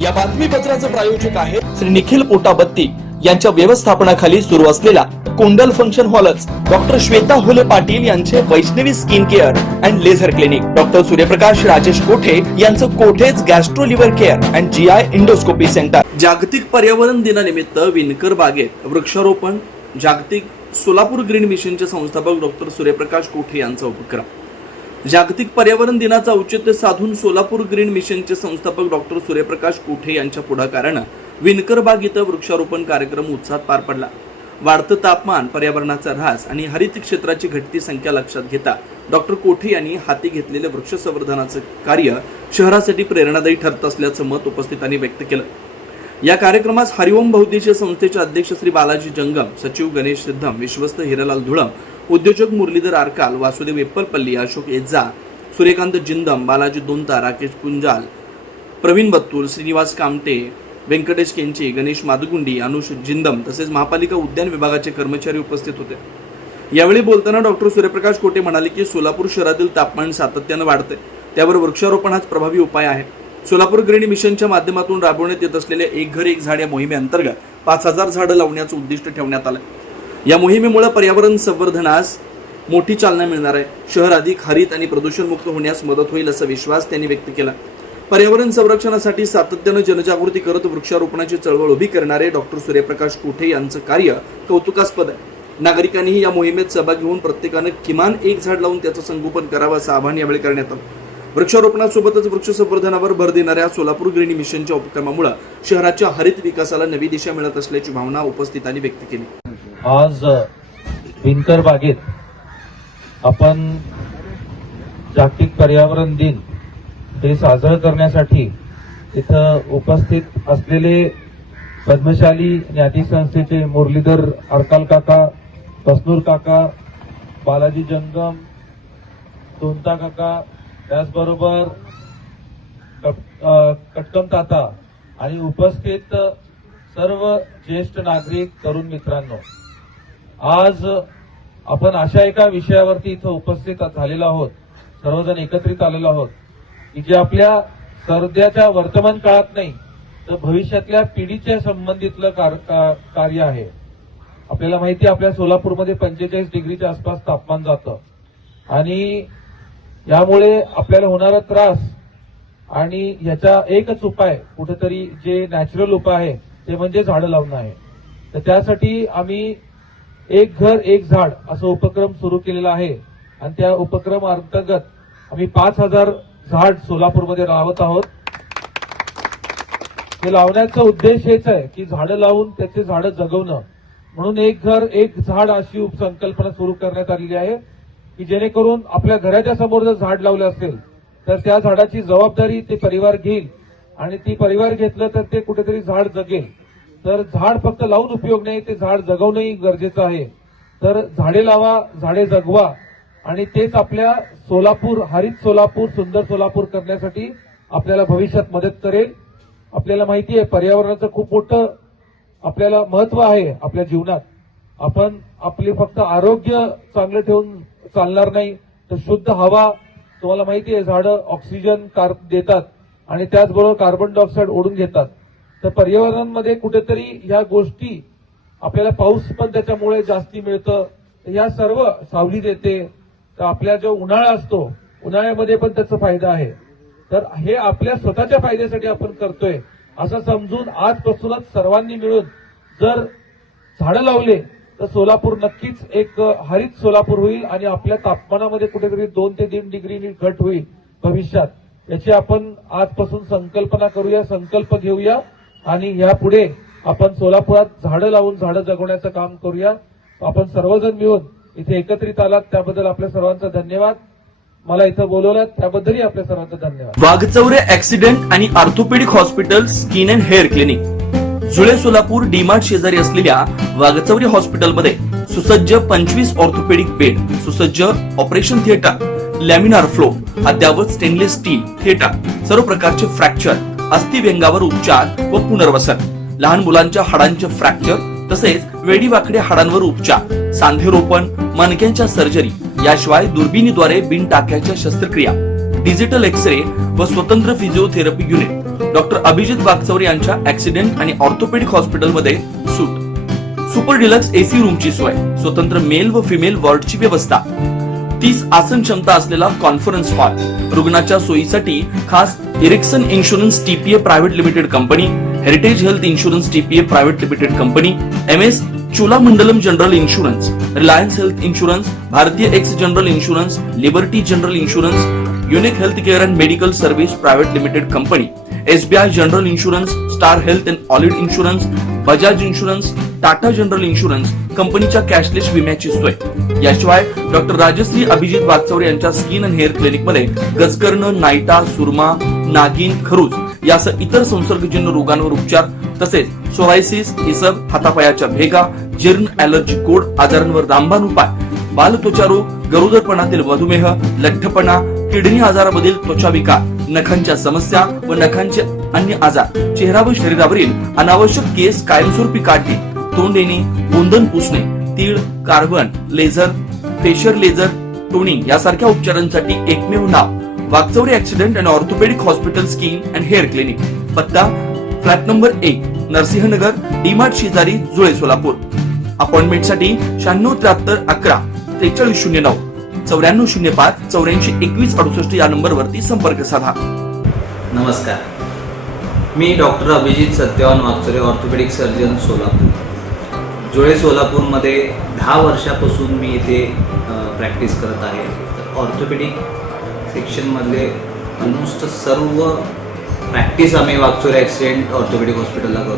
या बातमीपत्राचे प्रायोजक आहे श्री निखिल पोटाबत्ती यांच्या व्यवस्थापनाखाली सुरू असलेला कुंडल फंक्शन हॉलच डॉक्टर श्वेता होले पाटील यांचे Vaishnavi skin care and laser clinic, doctor Suryaprakash Rajesh Kothe यांचं Kothe's gastro liver care and GI endoscopy centre. जागतिक पर्यावरण दिनानिमित्त विणकर बागेत वृक्षारोपण, जागतिक सोलापूर ग्रीन मिशनचे संस्थापक डॉक्टर सूर्यप्रकाश कोठे यांचा उपक्रम। जागतिक पर्यावरण दिनाचा औचित्य साधून सोलापूर ग्रीन मिशनचे संस्थापक डॉक्टर सूर्यप्रकाश कोठे यांच्या पुढाकाराने विणकर बाग इथं वृक्षारोपण कार्यक्रम उत्साहात पार पडला। वाढतं तापमान, पर्यावरणाचा ऱ्हास आणि हरित क्षेत्राची घटती संख्या लक्षात घेता डॉक्टर कोठे यांनी हाती घेतलेले वृक्ष संवर्धनाचे कार्य शहरासाठी प्रेरणादायी ठरत असल्याचं मत उपस्थितांनी व्यक्त केलं। या कार्यक्रमास हरिओम बहुद्देशीय संस्थेचे अध्यक्ष श्री बालाजी जंगम, सचिव गणेश सिद्धम, विश्वस्त हिरालाल धुळम, उद्योजक मुरलीधर आरकाल, वासुदेव एप्पलपल्ली, अशोक एज्जा, सूर्यकांत जिंदम, बालाजी दोंता, राकेश पुंजाल, प्रवीण बत्तूर, श्रीनिवास कामटे, व्यंकटेश केंचे, गणेश मादगुंडी, अनुष जिंदम तसेच महापालिका उद्यान विभागाचे कर्मचारी उपस्थित होते। यावेळी बोलताना डॉक्टर सूर्यप्रकाश कोठे म्हणाले की सोलापूर शहरातील तापमान सातत्याने वाढते, त्यावर वृक्षारोपण हाच प्रभावी उपाय आहे। सोलापूर ग्रीन मिशनच्या माध्यमातून राबवण्यात येत असलेल्या एक घर एक झाड या मोहिमेअंतर्गत 5000 झाडं लावण्याचं उद्दिष्ट ठेवण्यात आलं। या मोहिमेमुळे पर्यावरण संवर्धनास मोठी चालना मिळणार आहे। शहर अधिक हरित आणि प्रदूषणमुक्त होण्यास मदत होईल असा विश्वास त्यांनी व्यक्त केला। पर्यावरण संरक्षणासाठी सातत्याने जनजागृती करत वृक्षारोपणाची चळवळ उभी करणारे डॉक्टर सूर्यप्रकाश कोठे यांचं कार्य कौतुकास्पद आहे। नागरिकांनीही या मोहिमेत सहभागी होऊन प्रत्येकाने किमान एक झाड लावून त्याचं संगोपन करावं असं आवाहन यावेळी करण्यात आलं। वृक्षारोपणासोबतच वृक्ष संवर्धनावर भर देणाऱ्या सोलापूर ग्रीन मिशनच्या उपक्रमामुळे शहराच्या हरित विकासाला नवी दिशा मिळत असल्याची भावना उपस्थितांनी व्यक्त केली। आज विणकर बागेत आपण जागतिक पर्यावरण दिन हे साजरं करण्यासाठी इथं उपस्थित असलेले पद्मशाली ज्ञाती संस्थेचे मुरलीधर आरकाल काका, बसनूर काका, बालाजी जंगम, दोंता काका, त्याचबरोबर कटकम ताता आणि उपस्थित सर्व ज्येष्ठ नागरिक, तरुण मित्रांनो, आज आपण अशा एका विषयावरती इथं उपस्थित झालेलो आहोत, सर्वजण एकत्रित आलेलो आहोत की जे आपल्या सध्याच्या वर्तमान काळात नाही तर भविष्यातल्या पिढीच्या संबंधितलं कार्य आहे। आपल्याला माहिती आहे आपल्या सोलापूरमध्ये 45 डिग्रीच्या आसपास तापमान जातं आणि यामुळे आपल्याला होणारा त्रास आणि याचा एकच उपाय कुठेतरी जे नॅचरल उपाय आहे ते म्हणजे झाडं लावणं आहे। तर त्यासाठी आम्ही एक घर एक झाड असं उपक्रम सुरू केलेला आहे आणि त्या उपक्रम अंतर्गत आम्ही 5000 झाड सोलापूरमध्ये लावत आहोत। हे लावण्याचा उद्देश हेच आहे की झाडं लावून त्याचे झाडं जगवणं, म्हणून एक घर एक झाड अशी संकल्पना सुरू करण्यात आलेली आहे की जेणेकरून आपल्या घराच्या समोर जर झाड लावलं असेल तर त्या झाडाची जबाबदारी ते परिवार घेईल आणि ती परिवार घेतलं तर ते कुठेतरी झाड जगेल। तर झाड फक्त लावून उपयोग नाही, ते झाड जगवणंही गरजेचं आहे। तर झाडे लावा, झाडे जगवा आणि तेच आपल्या सोलापूर, हरित सोलापूर, सुंदर सोलापूर करण्यासाठी आपल्याला भविष्यात मदत करेल। आपल्याला माहिती आहे पर्यावरणाचं खूप मोठं आपल्याला महत्व आहे आपल्या जीवनात। आपण आपले फक्त आरोग्य चांगलं ठेवून चालणार नाही तर शुद्ध हवा, तुम्हाला माहिती आहे झाडं ऑक्सिजन देतात आणि त्याचबरोबर कार्बन डायऑक्साईड ओढून घेतात। तर पर्यावरणामध्ये कुठेतरी ह्या गोष्टी, आपल्याला पाऊस पण त्याच्यामुळे जास्ती मिळतं, या सर्व सावली देते। तर आपल्या जो उन्हाळा असतो, उन्हाळ्यामध्ये पण त्याचा फायदा आहे। तर हे आपल्या स्वतःच्या फायद्यासाठी आपण करतोय असं समजून आजपासूनच सर्वांनी मिळून जर झाडं लावले तर सोलापूर नक्कीच एक हरित सोलापूर होईल आणि आपल्या तापमानामध्ये कुठेतरी 2 ते 3 डिग्री घट होईल भविष्यात। याची आपण आजपासून संकल्पना करूया, संकल्प घेऊया आणि यापुढे आपण सोलापुरात झाडं लावून झाडं जगवण्याचं काम करूया। आपण सर्वजण मिळून इथे एकत्रित आलात त्याबद्दल आपल्या सर्वांचा धन्यवाद। मला इथं बोलवलं त्याबद्दलही आपल्या सर्वांचा धन्यवाद। वाघचौरे ऍक्सिडेंट आणि orthopaedic hospital, skin and hair clinic, जुळे सोलापूर डीमार्ट शेजारी असलेल्या वाघचौरे हॉस्पिटलमध्ये सुसज्ज 25 ऑर्थोपेडिक बेड, सुसज्ज ऑपरेशन थिएटर, लॅमिनार फ्लो, अद्यावत स्टेनलेस स्टील थिएटर, सर्व प्रकारचे फ्रॅक्चर, अस्थिव्यंगावर उपचार व पुनर्वसन, लहान मुलांच्या हाडांचे फ्रॅक्चर तसेच वेडीवाकड्या हाडांवर उपचार, सांधेरोपण, मणक्यांच्या सर्जरी, याशिवाय दुर्बिणीद्वारे बिन टाक्याच्या शस्त्रक्रिया, डिजिटल एक्सरे व स्वतंत्र physiotherapy unit, doctor Abhijit Waghchaure यांच्या ऍक्सिडेंट आणि ऑर्थोपेडिक हॉस्पिटलमध्ये सूट, सुपर डिलक्स एसी रूमची सोय, स्वतंत्र मेल व फिमेल वॉर्डची व्यवस्था, 30 आसन क्षमता असलेला कॉन्फरन्स हॉल, रुग्णाच्या सोयीसाठी खास Ericson insurance TPA private limited company, heritage health insurance TPA private limited company, MS Cholamandalam general insurance, Reliance health insurance, Bharatiya AXA general insurance, Liberty general insurance, unique health care and medical service private limited company, SBI general insurance, star health and allied insurance, Bajaj insurance, Tata general insurance कंपनीच्या cashless विम्याची सोय. याशिवाय doctor Rajshri Abhijit Waghchaure यांच्या skin and hair clinic मध्ये गजकर्ण, नायटा, सुरमा, नागिन, खरूज यासह इतर संसर्गजन्य रोगांवर उपचार, तसेच सोरायसिस, इसब, हातापायाच्या भेगा, जीर्ण, ॲलर्जी, गोड आजारांवर रामबाण उपाय, बालत्वचा रोग, गरोदरपणातील मधुमेह, लठ्ठपणा, किडनी आजारामधील त्वचा विकार, नखांच्या समस्या व नखांचे अन्य आजार, चेहरा व शरीरावरील अनावश्यक केस कायमस्वरूपी काढणे, तोंड येणे, गोंधन पुसणे, तीळ, carbon, laser, facial laser, toning यासारख्या उपचारांसाठी एकमेव नाव Wagchaure accident and orthopaedic hospital skin and hair clinic. पत्ता फ्लॅट नंबर 1, नरसिंहनगर, डीमार्ट शेजारी, जुळे, सोलापूर. अपॉइंटमेंटसाठी 9673 11 4309 9405 84 21 68 या नंबरवरती संपर्क साधा. नमस्कार, मी doctor Abhijit Satyawan Wagchaure, orthopaedic surgeon, Solapur. Jule, सोलापूरमध्ये 10 वर्षापासून मी इथे प्रॅक्टिस करत आहे. ऑर्थोपेडिक सेक्शनमधले ऑलमोस्ट सर्व प्रॅक्टिस आम्ही वागचौरे ॲक्सिडेंट ऑर्थोपेडिक हॉस्पिटलला करतो.